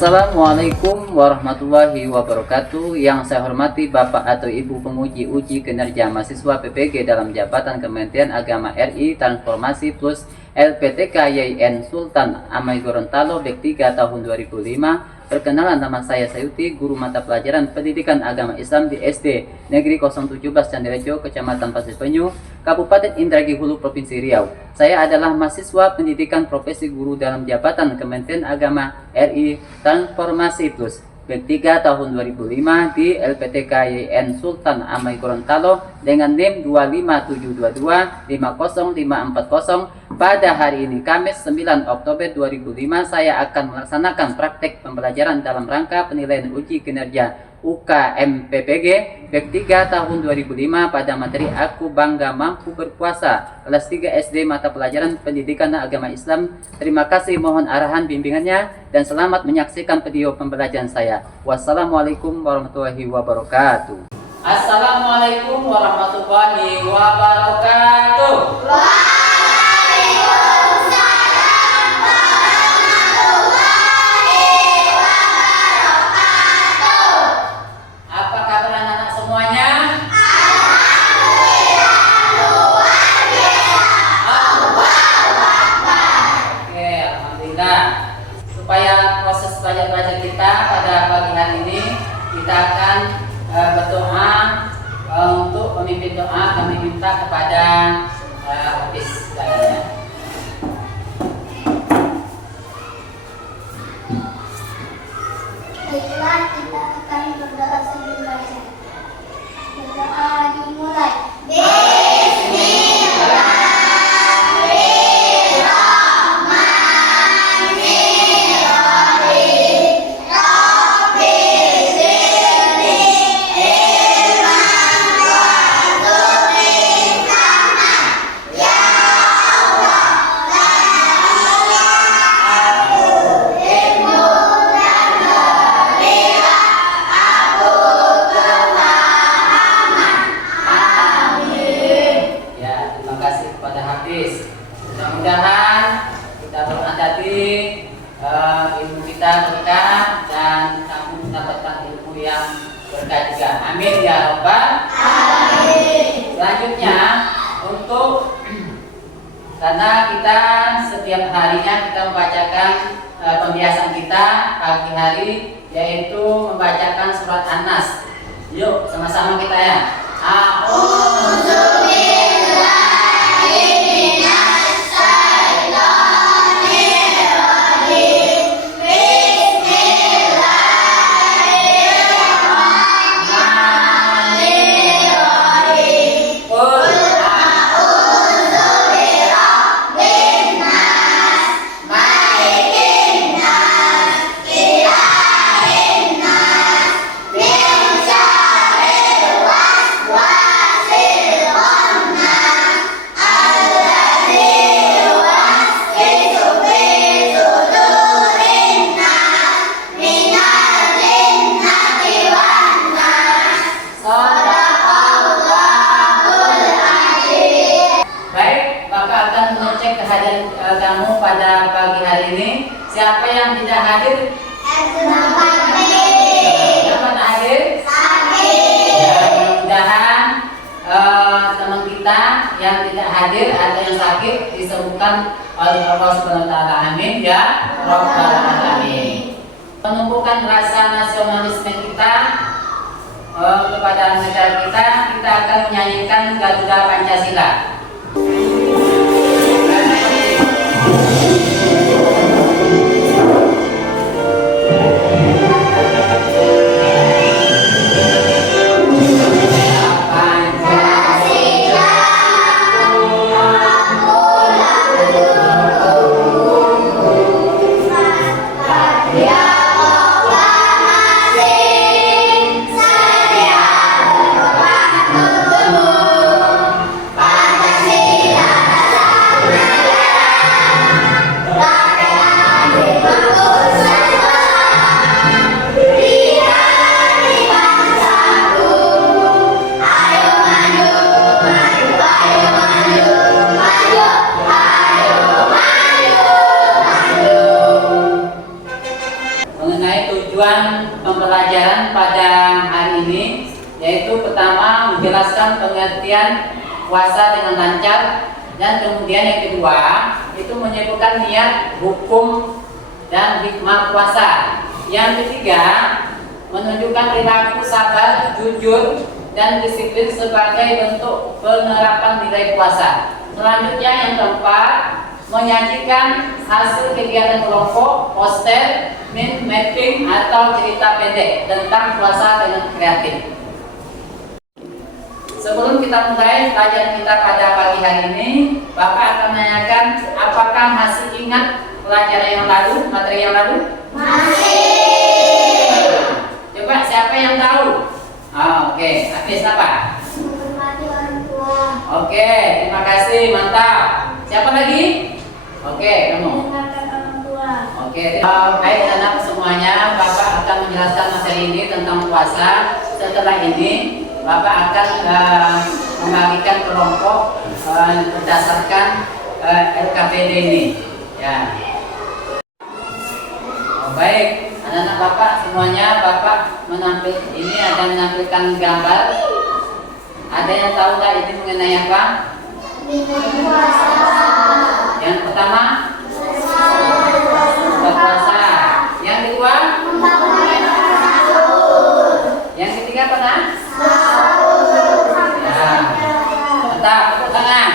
Assalamualaikum warahmatullahi wabarakatuh. Yang saya hormati Bapak atau Ibu penguji uji kinerja mahasiswa PPG dalam jabatan Kementerian Agama RI Transformasi Plus LPTK YIN Sultan Amai Gorontalo Bek 3 tahun 2005. Perkenalan, nama saya Sayuti, guru mata pelajaran Pendidikan Agama Islam di SD Negeri 017 Candirejo, Kecamatan Pasir Penyu, Kabupaten Indragiri Hulu, Provinsi Riau. Saya adalah mahasiswa pendidikan profesi guru dalam jabatan Kementerian Agama RI Transformasi Plus Bek 3 tahun 2005 di LPTK YIN Sultan Amai Gorontalo dengan NIM 25722500540. Pada hari ini Kamis 9 Oktober 2005 saya akan melaksanakan praktek pembelajaran dalam rangka penilaian uji kinerja UKM PPG Bek 3 tahun 2005 pada materi Aku Bangga Mampu Berpuasa kelas 3 SD mata pelajaran Pendidikan Agama Islam. Terima kasih, mohon arahan bimbingannya dan selamat menyaksikan video pembelajaran saya. Wassalamualaikum warahmatullahi wabarakatuh. Assalamualaikum warahmatullahi wabarakatuh. Supaya proses belajar kita pada pagi hari ini, kita akan berdoa. Untuk pemimpin doa kami minta kepada Hafiz sekalian. Baiklah, kita akan berdoa sambil baca. Berdoa dimulai. Mudah-mudahan kita berhati-hati, ilmu kita berkah dan kamu mendapatkan ilmu yang berkah juga. Amin ya Rabbal alamin. Selanjutnya, karena kita setiap harinya kita membacakan pembiasaan kita pagi hari, yaitu membacakan surat An-Nas. Yuk sama-sama kita ya. Kehadiran kamu pada pagi hari ini. Siapa yang tidak hadir? Yang mana hadir? Mudah-mudahan teman kita yang tidak hadir atau yang sakit disembuhkan oleh Allah Subhanahu wa taala. Amin ya Rabbal alamin. Menumbuhkan rasa nasionalisme kita kepada negara kita akan menyanyikan Garuda Pancasila. Pada mengenai tujuan pembelajaran pada hari ini, yaitu pertama menjelaskan pengertian puasa dengan lancar, dan kemudian yang kedua itu menyebutkan niat, hukum, dan hikmah puasa. Yang ketiga menunjukkan perilaku sabar, jujur, dan disiplin sebagai bentuk penerapan nilai puasa. Selanjutnya yang keempat menyajikan hasil kegiatan kelompok, poster, mind mapping atau cerita pendek tentang puasa dengan kreatif. Sebelum kita mulai pelajaran kita pada pagi hari ini, Bapak akan menanyakan apakah masih ingat pelajaran yang lalu, materi yang lalu? Masih. Coba siapa yang tahu? Oke, habis apa? Menghormati orang tua. Oke, terima kasih, mantap. Siapa lagi? Oke, kamu. Mendengarkan orang tua. Oke, baik anak semuanya, Bapak akan menjelaskan materi ini tentang puasa. Setelah ini, Bapak akan membagikan kelompok berdasarkan LKPD ini. Ya. Baik, anak-anak Bapak semuanya, Bapak ini ada menampilkan gambar. Ada yang tahu nggak ini mengenai apa? Puasa. Yang pertama, berpuasa. Yang kedua, yang ketiga apa nak? Ya, mantap, tepuk tangan.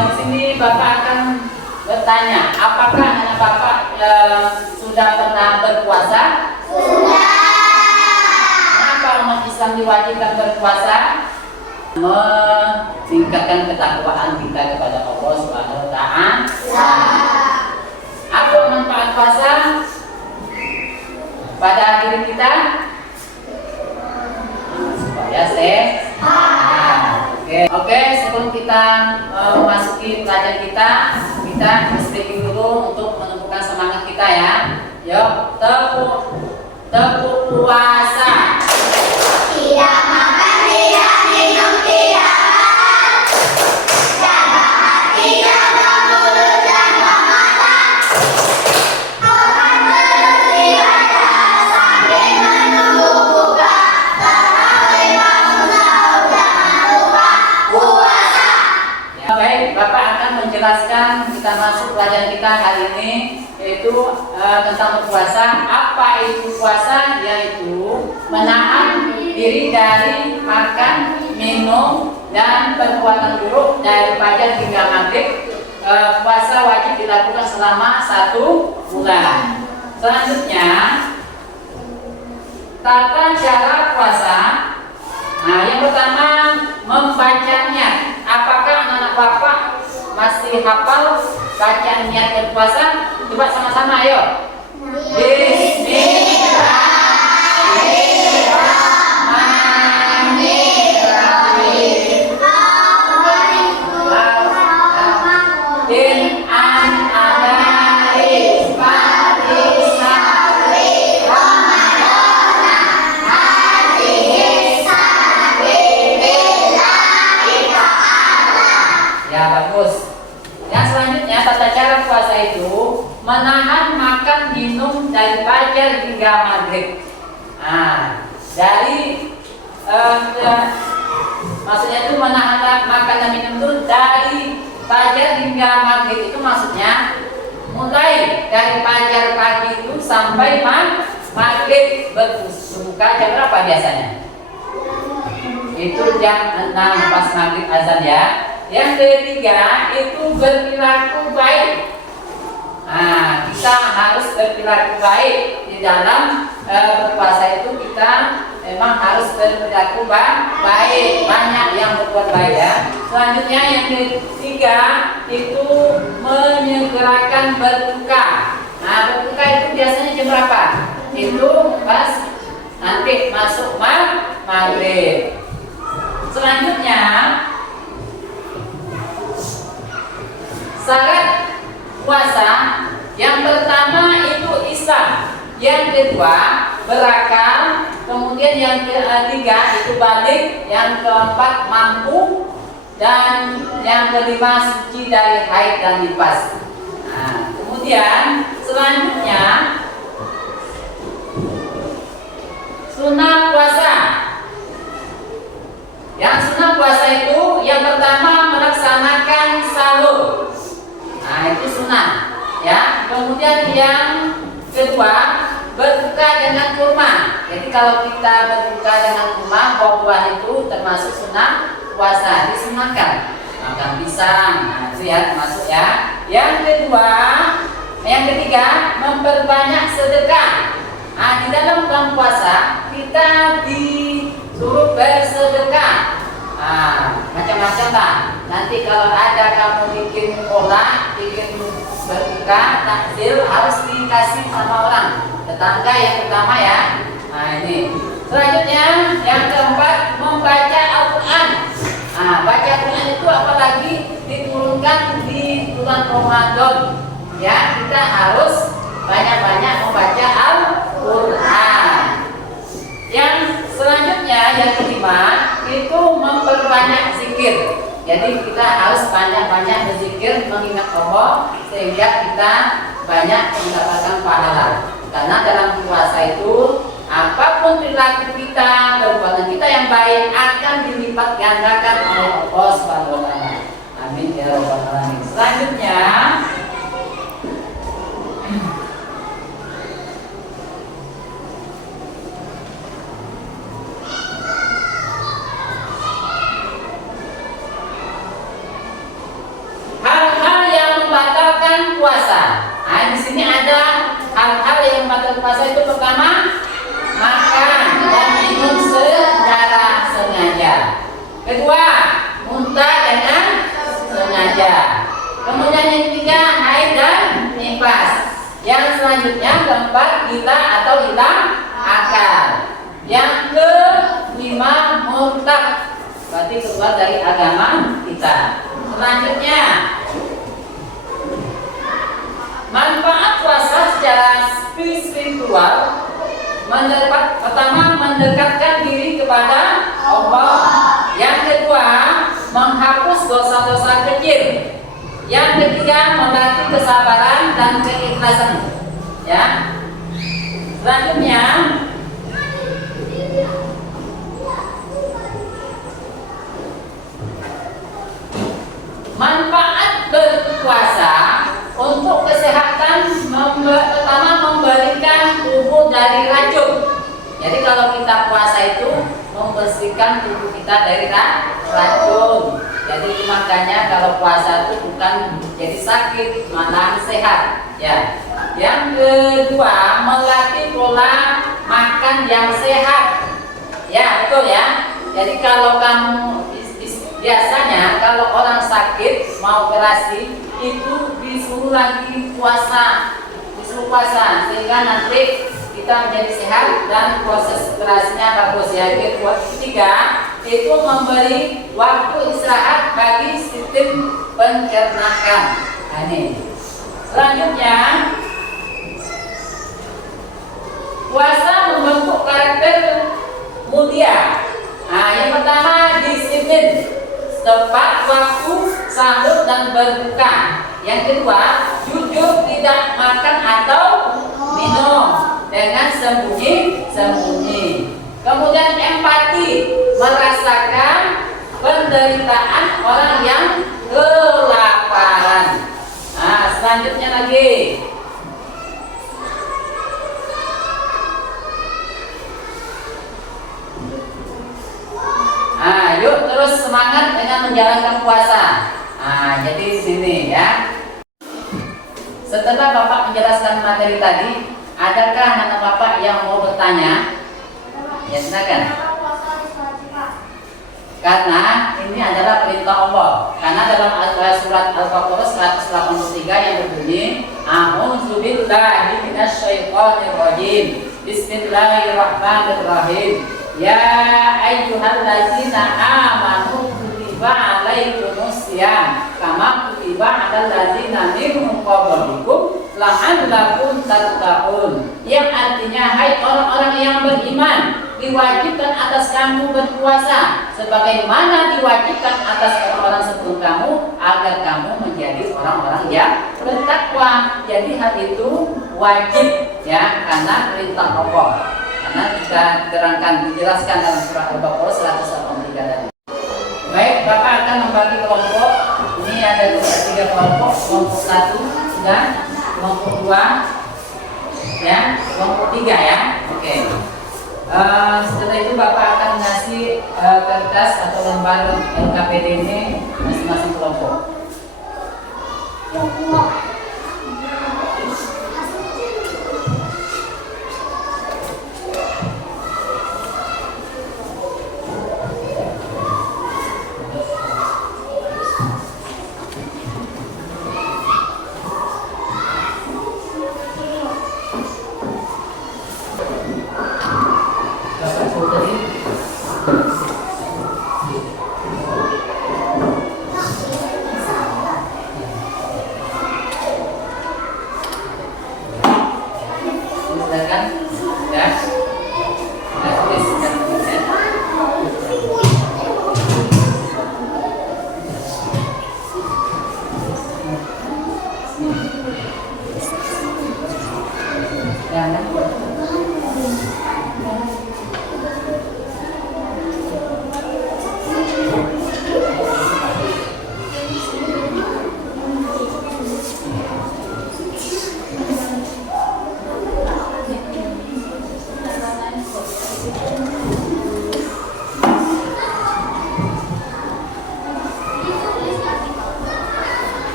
Di sini Bapak akan bertanya, apakah anak Bapak sudah pernah berpuasa? Sudah. Kenapa umat Islam diwajibkan berpuasa? Meningkatkan ketakwaan kita kepada Allah Subhanahu wa Ta'ala. Apa manfaat puasa pada diri kita? Supaya sehat. Oke, sebelum kita memasuki pelajaran kita speaking dulu untuk menumbuhkan semangat kita ya. Yuk, tepuk puasa. Tidak makan, tidak minum, tidak makan. Jaga hati, jaga mulut, jaga mata. Makan beribadah sambil menunggu buka. Tarawih bangun sahur, jangan lupa puasa. Ya, baik, Bapak akan menjelaskan kita masuk pelajaran kita hari ini, yaitu tentang berpuasa. Apa itu puasa? Yaitu menahan diri dari makan, minum, dan perbuatan buruk dari fajar hingga maghrib. Puasa wajib dilakukan selama 1 bulan. Selanjutnya, tata cara puasa. Nah, yang pertama membaca niat. Apakah anak-anak Bapak masih hafal bacaan niat berpuasa? Coba sama-sama, ayo. Bismillahirrahmanirrahim. Ya, bagus. Yang selanjutnya tata cara puasa itu menahan makan minum dari fajar hingga maghrib. Nah, dari maksudnya itu menahan makan dan minum itu dari fajar hingga maghrib, itu maksudnya mulai dari fajar pagi itu sampai maghrib. Berbuka jam berapa biasanya? Itu jam 6 pas maghrib azan ya. Yang ketiga itu berperilaku baik. Nah, kita harus berperilaku baik di dalam berpuasa itu. Kita memang harus berperilaku baik, banyak yang berbuat baik ya. Selanjutnya yang ketiga itu menyegerakan berbuka. Nah, berbuka itu biasanya jam berapa? Itu pas nanti masuk maghrib. Selanjutnya syarat puasa yang pertama itu Islam, yang kedua berakal, kemudian yang ketiga itu balik, yang keempat mampu, dan yang kelima suci dari haid dan nifas. Nah, kemudian Selanjutnya sunnah puasa. Yang sunnah puasa itu yang pertama melaksanakan sahur. Nah, itu sunnah ya. Kemudian yang kedua berbuka dengan kurma. Jadi kalau kita berbuka dengan kurma, buah-buah itu termasuk sunnah puasa, disunahkan. Makan pisang, nah itu ya termasuk ya. Yang ketiga memperbanyak sedekah. Nah, di dalam bulan puasa kita disuruh bersedekah. Nah, macam-macam lah. Nanti kalau ada kamu bikin kolak, bikin berbuka, takjil harus dikasih sama orang tetangga yang pertama ya. Nah ini. Selanjutnya yang keempat membaca Al-Quran. Nah, baca Quran itu apalagi diturunkan di bulan Ramadan. Ya, kita harus banyak-banyak membaca Al-Quran. Yang selanjutnya yang kelima itu memperbanyak zikir. Jadi kita harus banyak-banyak berzikir mengingat Allah sehingga kita banyak mendapatkan pahala. Karena dalam puasa itu apapun perilaku kita, perbuatan kita yang baik akan dilipat gandakan oleh Allah Subhanahu wa taala. Amin ya rabbal alamin. Selanjutnya hal-hal yang membatalkan puasa. Nah, di sini ada hal-hal yang membatalkan puasa itu pertama makan dan minum secara sengaja. Kedua, muntah dengan sengaja. Kemudian yang ketiga, haid dan nifas. Yang selanjutnya keempat, gila atau hilang akal. Yang kelima, murtad, berarti keluar dari agama kita. Selanjutnya, manfaat puasa secara spiritual. Pertama, mendekatkan diri kepada Allah. Yang kedua, menghapus dosa-dosa kecil. Yang ketiga, melatih kesabaran dan keikhlasan. Ya. Selanjutnya, manfaat berpuasa untuk kesehatan pertama memberikan tubuh dari racun. Jadi kalau kita puasa itu membersihkan tubuh kita dari racun. Jadi makanya kalau puasa itu bukan jadi sakit, malah sehat. Ya. Yang kedua, melatih pola makan yang sehat. Ya, betul ya. Jadi kalau kamu biasanya kalau orang sakit mau operasi itu disuruh lagi puasa, sehingga nanti kita menjadi sehat dan proses operasinya bagus ya. Ketiga, itu memberi waktu istirahat bagi sistem pencernaan. Nah, ini. Selanjutnya, puasa membentuk karakter mulia. Nah, yang pertama disiplin, tepat waktu sahur dan berbuka. Yang kedua, jujur tidak makan atau minum dengan sembunyi-sembunyi. Kemudian empati, merasakan penderitaan orang yang kelaparan. Nah, selanjutnya lagi. Nah, yuk terus semangat dengan menjalankan puasa. Nah, jadi di sini ya. Setelah Bapak menjelaskan materi tadi, adakah anak Bapak yang mau bertanya? Ya, silakan. Karena ini adalah perintah Allah. Karena dalam surat Al-Baqarah 183 yang berbunyi, A'udzu billahi minasyaitonir rajim. Bismillahirrahmanirrahim. Ya ayyuhallazina amanu kutiba alaikumusiyam kama kutiba alal ladzina min qablikum la'allakum tattaqun. Yang artinya, hai orang-orang yang beriman, diwajibkan atas kamu berpuasa sebagaimana diwajibkan atas orang-orang sebelum kamu agar kamu menjadi orang-orang yang bertakwa. Jadi hal itu wajib ya, karena perintah pokok. Karena kita terangkan dijelaskan dalam surah Al-Baqarah 183 tadi. Baik, Bapak akan membagi kelompok. Ini ada 3 kelompok. Kelompok 1 sudah, kelompok 2 ya, kelompok 3 ya. Oke. Setelah itu Bapak akan ngasih kertas atau lembar LKPD ini masing-masing kelompok.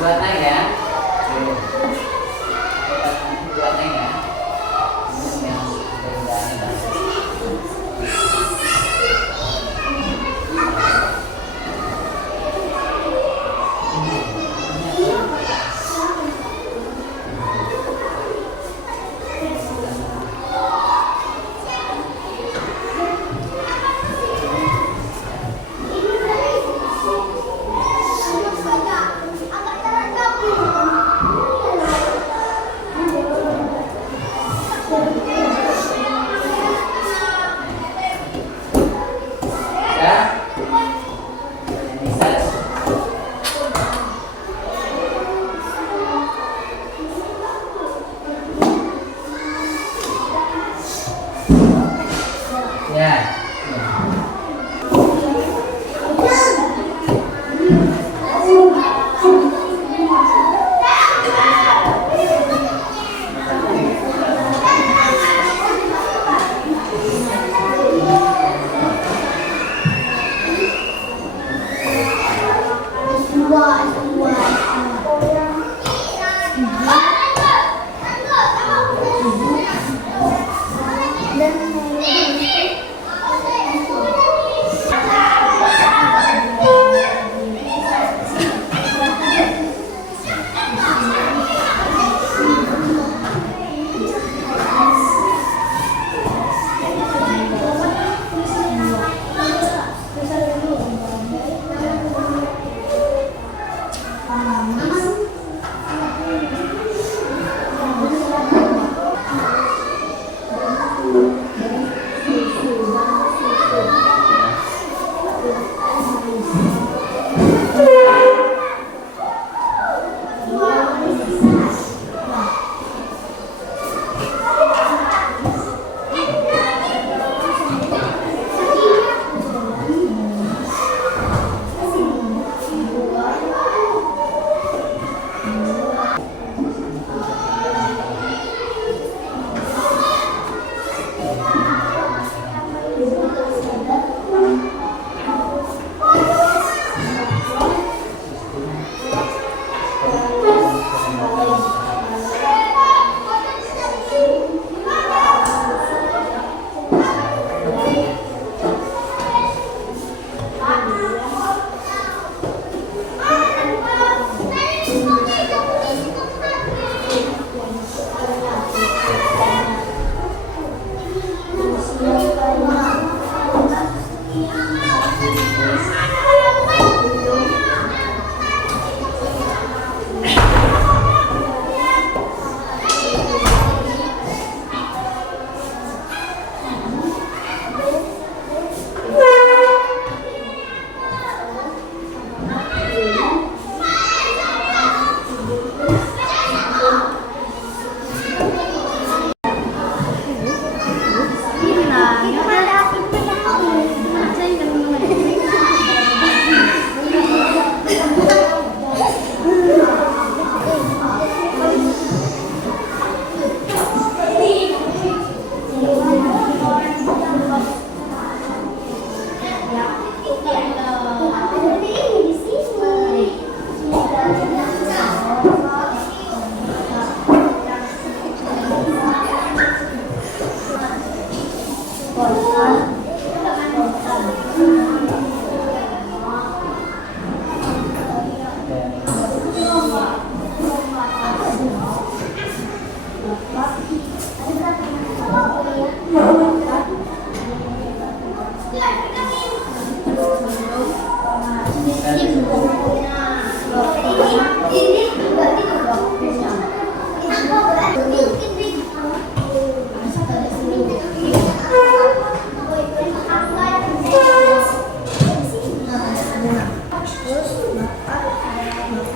Silakan ya.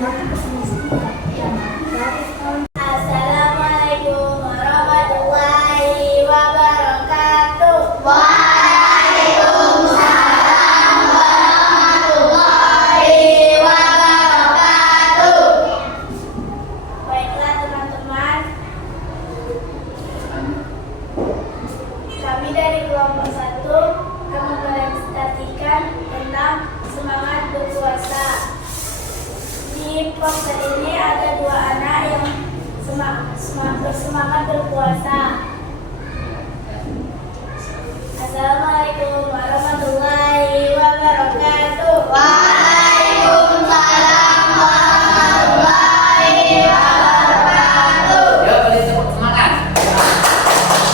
Assalamualaikum warahmatullahi wabarakatuh. Waalaikumsalam warahmatullahi wabarakatuh. Baiklah teman-teman, kami dari kelompok 1 akan mempresentasikan tentang semangat berpuasa. Di poster ini ada 2 anak yang bersemangat berpuasa. Assalamualaikum warahmatullahi wabarakatuh. Waalaikumsalam warahmatullahi wabarakatuh. Yuk, beri tepuk semangat.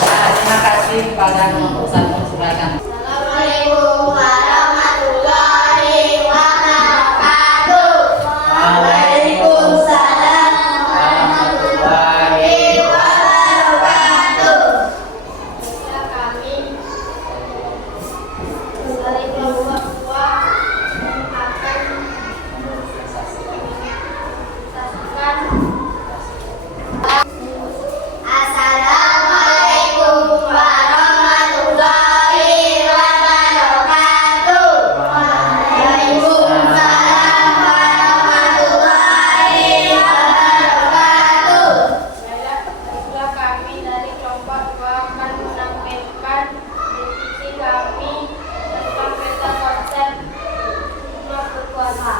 Nah, terima kasih kepada kelompok 1. Silakan. Assalamualaikum warahmatullahi wabarakatuh. Waalaikumsalam warahmatullahi wabarakatuh. Kami dari kelompok 2 akan menyaksikan Assalamualaikum warahmatullahi wabarakatuh. Waalaikumsalam warahmatullahi wabarakatuh. Baiklah, kami dari kelompok 2 akan menampilkan diskusi kami tentang peta konsep semangat berpuasa.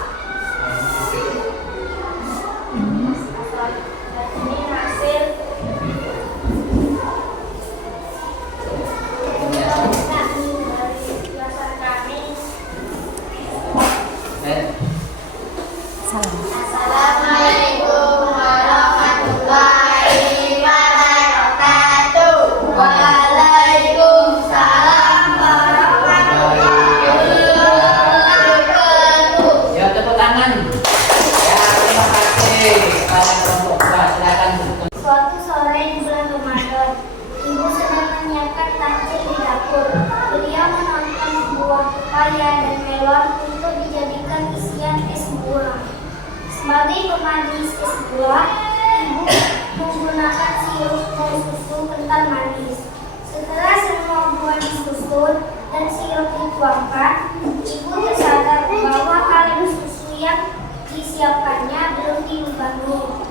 Dan ini hasil dari jelasan kami. Assalamualaikum warahmatullahi wabarakatuh. Waalaikumsalam warahmatullahi wabarakatuh. Yuk, tepuk tangan. Ya, terima kasih kepada kelompok 2. Silakan duduk. Suatu sore di bulan Ramadan, ibu sedang menyiapkan takjil di dapur. Beliau menonton buah pepaya dan melon untuk dijadikan isian es buah. Sebagai pemanis es buah, ibu menggunakan sirup dan susu kental manis. Setelah semua buah disusun dan sirup dituangkan, ibu tersadar bahwa kaleng susu yang disiapkannya belum dilubangi.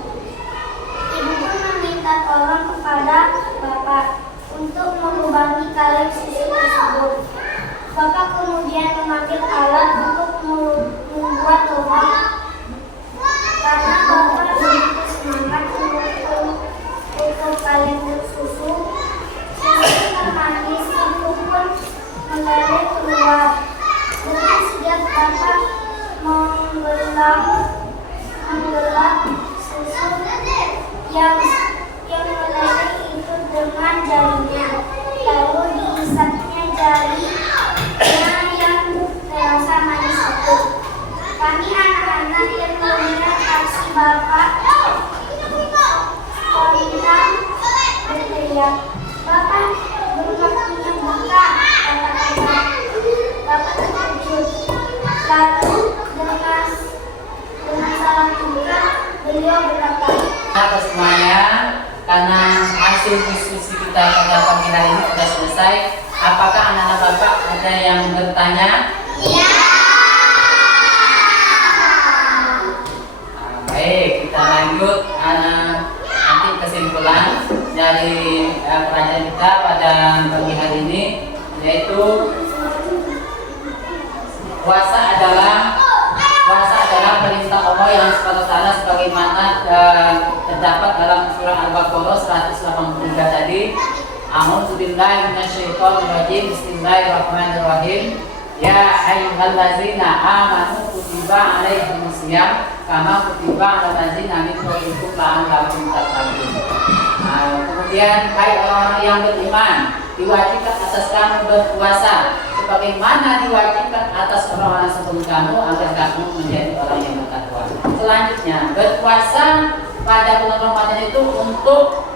Ibu pun meminta tolong kepada bapak untuk melubangi kaleng susu tersebut. Bapak kemudian memanggil alat untuk membuat lubang. Karena bapak begitu semangat untuk kaleng susu termanis itu pun mengalir keluar. Dengan sigap bapak menggelap susu yang meleleh itu dengan jarinya, lalu diisapnya jarinya yang terasa manis itu. Kami anak-anak yang melihat aksi bapak spontan berteriak, "Bapak, belum waktunya buka," kata bapak. Bapak terkejut. Lalu dengan salam buka, beliau berkata, Atas semuanya, karena hasil diskusi kita pada pagi hari ini sudah selesai, apakah anak-anak Bapak ada yang bertanya? "Iya." Baik, kita lanjut nanti kesimpulan dari pelajaran kita pada pagi hari ini, yaitu puasa adalah perintah Allah yang subhanahu sebagaimana terdapat dalam surah Al-Baqarah 183 tadi. A'udzubillahi minasyaitonirrajim. Bismillahirrahmanirrahim. Ya ayyuhallazina amanu kutiba alaikumusiyam kama kutiba alal ladzina min qablikum la'allakum tattaqun. Kemudian hai orang yang beriman, diwajibkan atas kamu berpuasa sebagaimana diwajibkan atas orang-orang sebelum kamu agar kamu menjadi orang yang bertakwa. Selanjutnya, berpuasa pada bulan Ramadan itu untuk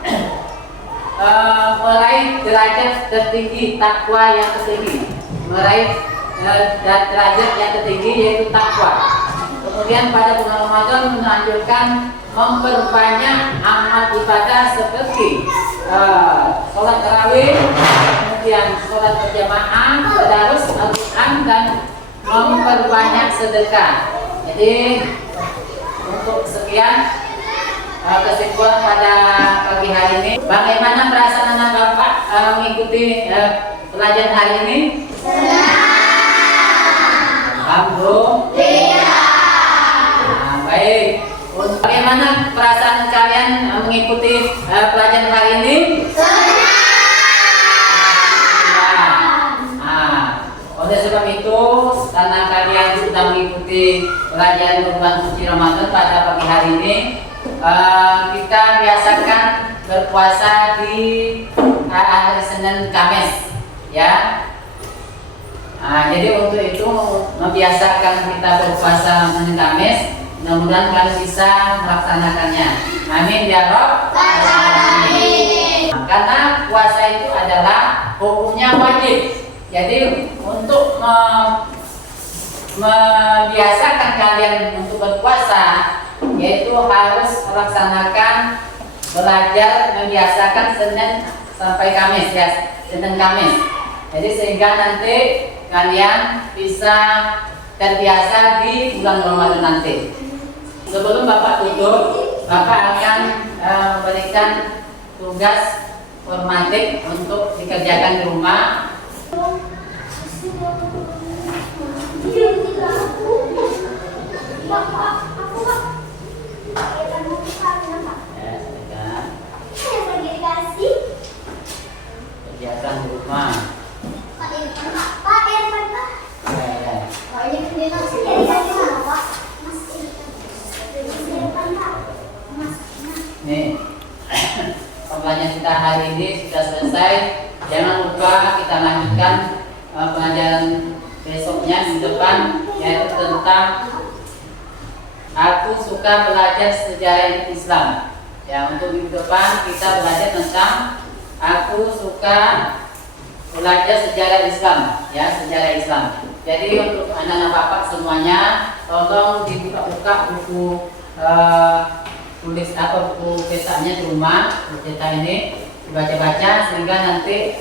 meraih derajat tertinggi, takwa yang tertinggi, meraih derajat yang tertinggi yaitu takwa. Kemudian pada bulan Ramadan menganjurkan memperbanyak amal ibadah seperti sholat tarawih, kemudian sholat berjamaah, tadarus Al-Quran, dan memperbanyak sedekah. Jadi untuk sekian kesimpulan pada pagi hari ini. Bagaimana perasaan anak Bapak mengikuti pelajaran hari ini? Alhamdulillah. Nah, baik. Bagaimana perasaan kalian mengikuti pelajaran hari ini? Oleh sebab itu, karena kalian sudah mengikuti pelajaran bulan suci Ramadan pada pagi hari ini, kita biasakan berpuasa di hari Senin Kamis, ya. Jadi untuk itu membiasakan kita berpuasa Senin Kamis. Mudah-mudahan kalian bisa melaksanakannya. Amin ya Rabbal alamin. Karena puasa itu adalah hukumnya wajib. Jadi untuk membiasakan kalian untuk berpuasa, yaitu harus melaksanakan belajar membiasakan Senin sampai Kamis, ya, Senin Kamis. Jadi sehingga nanti kalian bisa terbiasa di bulan Ramadan nanti. Sebelum Bapak tutup, Bapak akan memberikan tugas formatik untuk dikerjakan di rumah. Kerjakan di rumah. Nih, pembelajaran kita hari ini sudah selesai. Jangan lupa kita lanjutkan pelajaran besoknya di depan, yaitu tentang aku suka belajar sejarah Islam. Ya, untuk di depan kita belajar tentang aku suka belajar sejarah Islam, ya, sejarah Islam. Jadi untuk anak-anak Bapak semuanya, tolong dibuka-buka buku tulis atau buku petanya di rumah, peta ini dibaca-baca sehingga nanti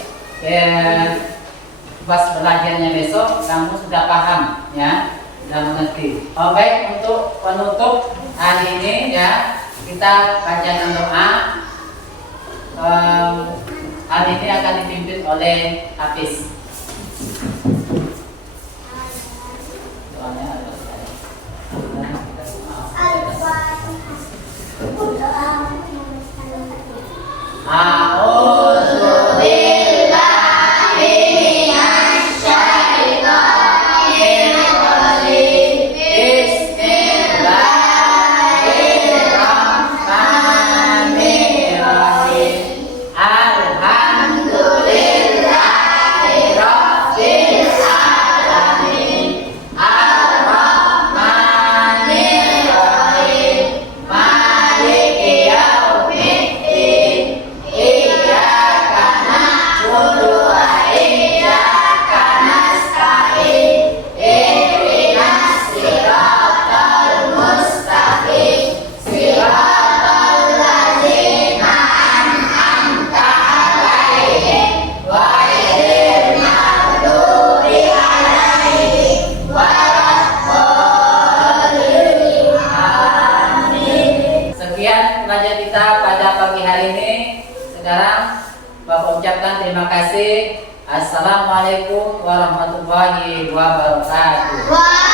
pas belajarnya besok kamu sudah paham, ya, sudah mengerti. Baik, untuk penutup hari ini, ya, kita bacakan doa. Hari ini akan dipimpin oleh Hafiz. Doanya adalah A'udzu billahi minasyaitonir rajim. Bismillahirrahmanirrahim. Alhamdulillahi rabbil alamin. Ar-Rahmanir Rahim. Maliki yaumiddin. Iyyaka na'budu wa iyyaka nasta'in. Ihdinas siratal mustaqim. Siratal ladzina an'amta 'alaihim ghairil maghdubi 'alaihim waladdallin. Amin. Sekian pelajaran kita pada pagi hari ini. Sekarang Bapak ucapkan terima kasih. Assalamualaikum warahmatullahi wabarakatuh.